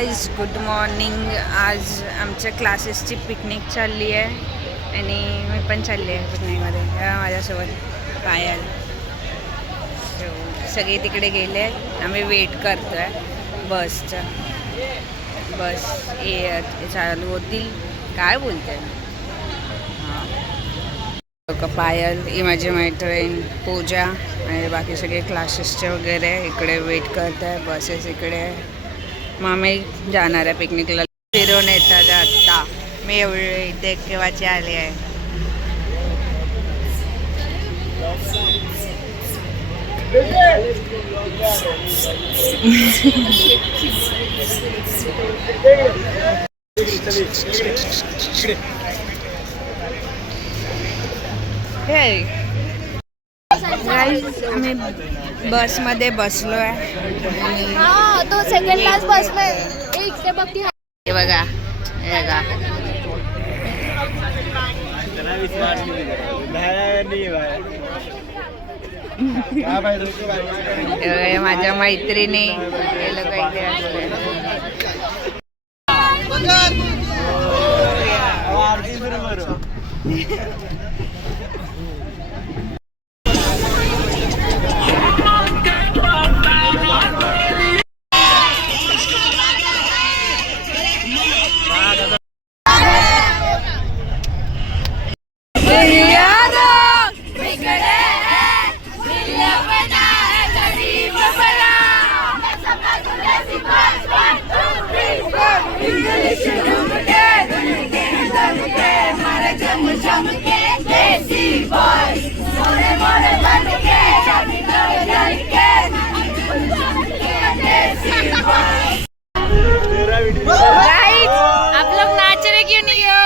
Guys good morning. आज आमच्या क्लासेसची picnic चालली आहे आणि मी पण चालली आहे पिकनिकमध्ये. माझ्यासोबत पायल. सगळे तिकडे गेले. आम्ही वेट करतो आहे बसचं. बस चालू होतील काय बोलते. पायल, ही माझी मैत्रीण पूजा आणि बाकी सगळे क्लासेसचे वगैरे इकडे वेट करत आहे. बसेस इकडे. मग आम्ही जाणार आहे पिकनिकला. फिरून येतात आत्ता. मी एवढे इथे केव्हाची आली आहे. आम्ही बसमध्ये बसलो आहे. तो सेकंड क्लास बस में इकडे बघती. हे बघा, हे बघा. माझ्या मैत्रिणी हे लोक इथे असले. आप लोग नाच रहे क्यों नहीं हो?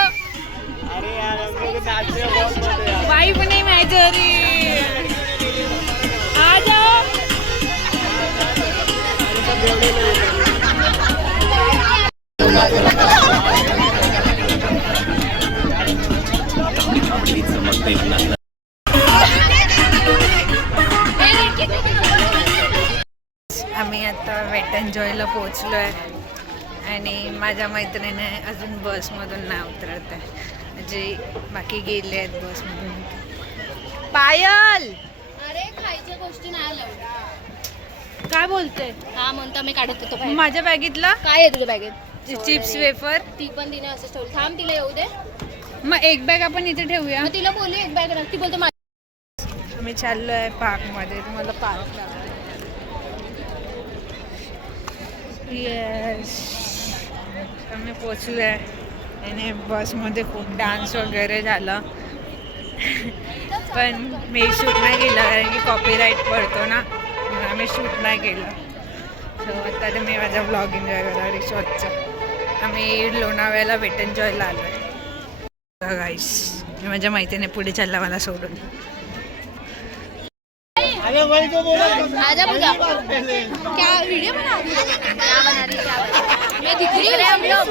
अरे यार हम लोग नाच रहे हैं. वाइफ नहीं मैच हो रही. आ जाओ. आम्ही आता वेट एन्जॉयला पोहोचलो आहे आणि माझ्या मैत्रिणीने अजून बसमधून नाही उतरत आहे. म्हणजे बाकी गेले आहेत बसमधून. पायल, अरे खायच्या गोष्टी नाही लावल्या. काय बोलते? हा म्हणतो मी काढत होतो. माझ्या बॅगेतला काय आहे तुझ्या बॅगेत? Chips wafer. ती पण तिने असं ठेवली. थांब तिला येऊ दे. मग एक बॅग आपण इथे ठेवूया. मग तिला बोलली एक बॅग राख. ती बोलते आम्ही चाललो आहे पार्कमध्ये. तुम्हाला पार्क येस. आम्ही पोचलो आहे आणि बसमध्ये खूप डान्स वगैरे झालं. पण मी शूट नाही केलं कारण की कॉपीराईट पडतो ना, म्हणून आम्ही शूट नाही केलं. सो आता तर मी माझा ब्लॉग एन्जॉय करतो रिसॉर्टचा. आम्ही लोणावळ्याला वेट एन्जॉयला आलो आहे. गाईस, माझ्या माहितीने पुढे चालला मला सोडून. आजा पूजा क्या वीडियो बना रही है? क्या बना रही है? मैं दिख रही हूँ. हम लोग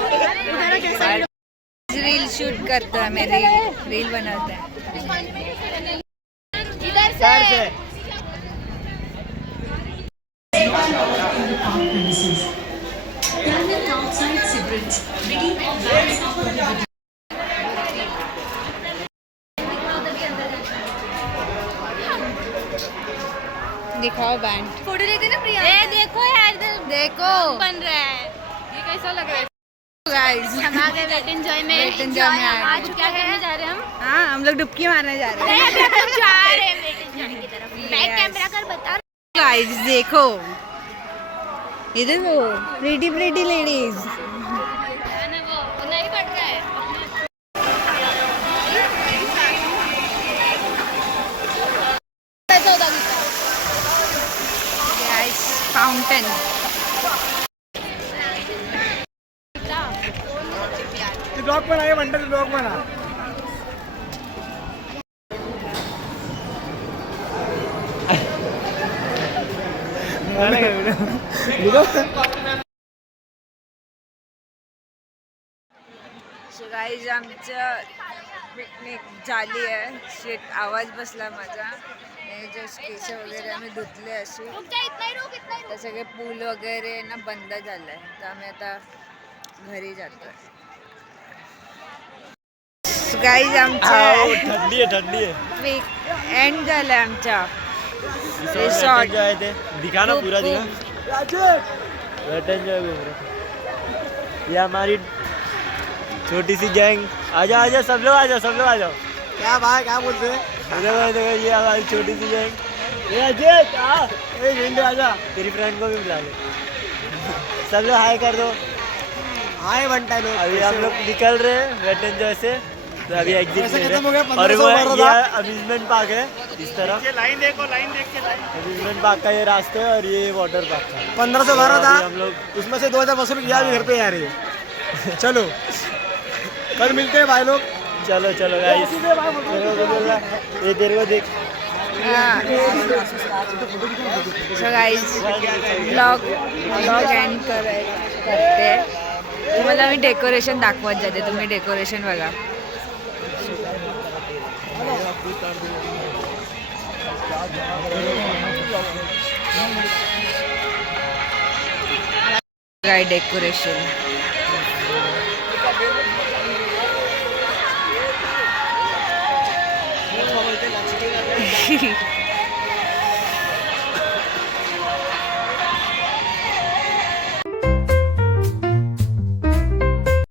रील शूट करतो आम्ही. रील बनवते हैं. इधर से. दिखाओ बैंड. फोटो लेते ना प्रिया. ये देखो यार, देखो बन रहा है. ये कैसा लग रहा है? गाइस, हम आ गए वेट एंजॉय में. वेट एंजॉय में आज क्या करने जा रहे हैं हम? हाँ, हम लोग डुबकी मारने जा रहे हैं. जा रहे हैं वेट एंजॉय की तरफ. बैक कैमरा कर बता. गाइस देखो, इधर वो प्रीटी प्रीटी लेडीज. वो नहीं पड़ रहा है. Guys, fountain. ब्लॉग पण आहे म्हणतात. ब्लॉग पण आहे. सो गाईज, आमचं पिकनिक झाली आहे. शेट आवाज बसला माझा. आणि जस्ट केस वगैरे आम्ही धुतले अशी. रुक जा, इतना ही रुक, इतना ही आता सगळे पूल वगैरे ना बंद झालंय तर आम्ही आता घरी जातोय. गाईज आमचं ठंडी आहे वीक एंड झालंय आमच्या रिसॉर्ट. जो आहे ते दिखा ना पूरा दिखा. वेट एंजॉय घूम रहे. ये हमारी छोटी सी गैंग. आजा आजा सब लोग आ जाओ. क्या भाई क्या बोलते हैं? देखो ये हमारी छोटी सी गैंग. ये अजय झंडे आजा. तेरी फ्रेंड को भी बुला ले. सब लोग हाय कर दो. हाय बनता लोग. अभी हम लोग निकल रहे हैं वेट एंजॉय से. तो अभी एग्जिट ले रहे हैं और वो ये अम्यूजमेंट पार्क है इस तरफ. लाइन देख के अम्यूजमेंट पार्क का ये रास्ता है और ये वाटर पार्क का. 1500 भरा था हम लोग, उसमें से 2000 वसूल किया. अभी घर पे आ रही है. चलो कल मिलते हैं भाई लोग. चलो गाइस. ये तेरे को देख. सो गाईज ब्लॉग एंड करते. तुम्हाला मी डेकोरेशन दाखवत जाते. तुम्ही डेकोरेशन बघा. काय डेकोरेशन.